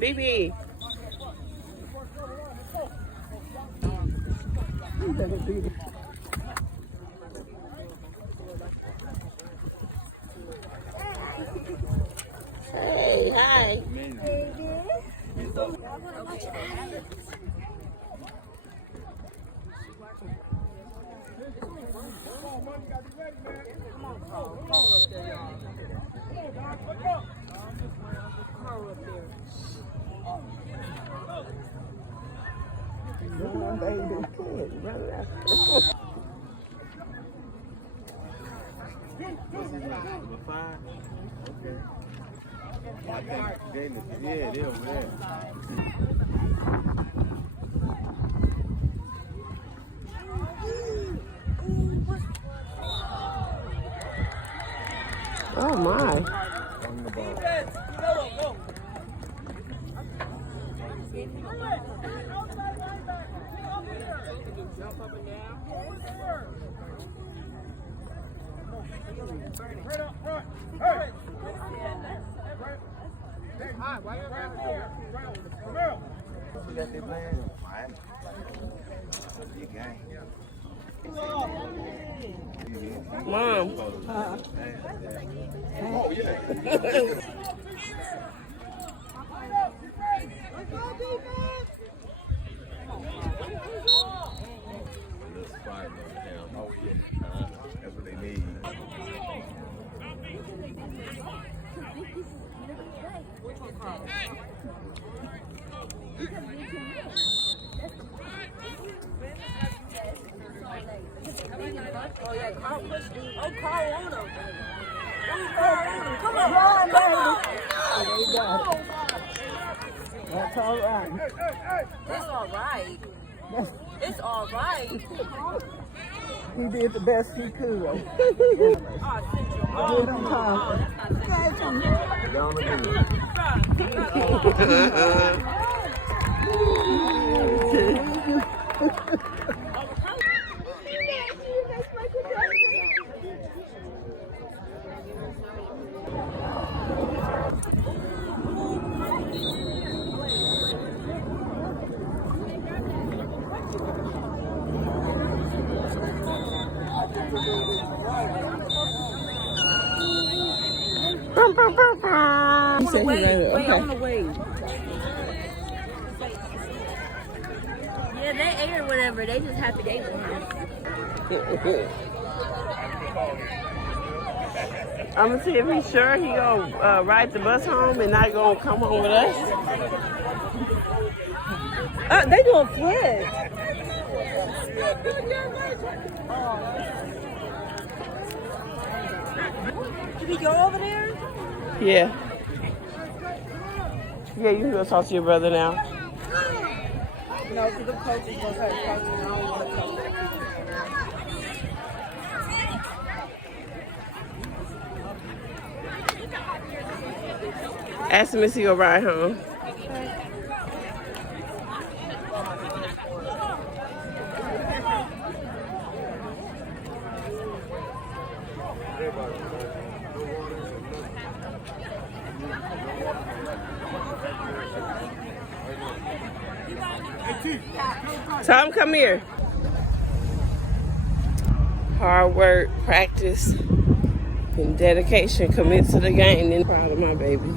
BB. Hey, hi. Number 5? Okay. Yeah, they're over there. Oh my. On the ball. We got their playing. Miami. Big game. Mom. Oh, yeah. Oh, yeah. That's what they need. Oh yeah, Carl pushed me. Oh, Carl on him. Come on, come on. That's all right. It's all right. It's all right. He did the best he could. Oh, Give him time. He said he ready. wait, Okay. I want to wait. Yeah, they ate or whatever. They just happy they won. I'm gonna see if he's sure he gonna ride the bus home and not gonna come home with us. They doing flips. Did we go over there? Yeah. Yeah, you can go talk to your brother now. No, because the coach is going to start coaching. I don't want to coach. Ask him if he gonna ride home. Tom, come here. Hard work, practice, and dedication commit to the game. And proud of my baby.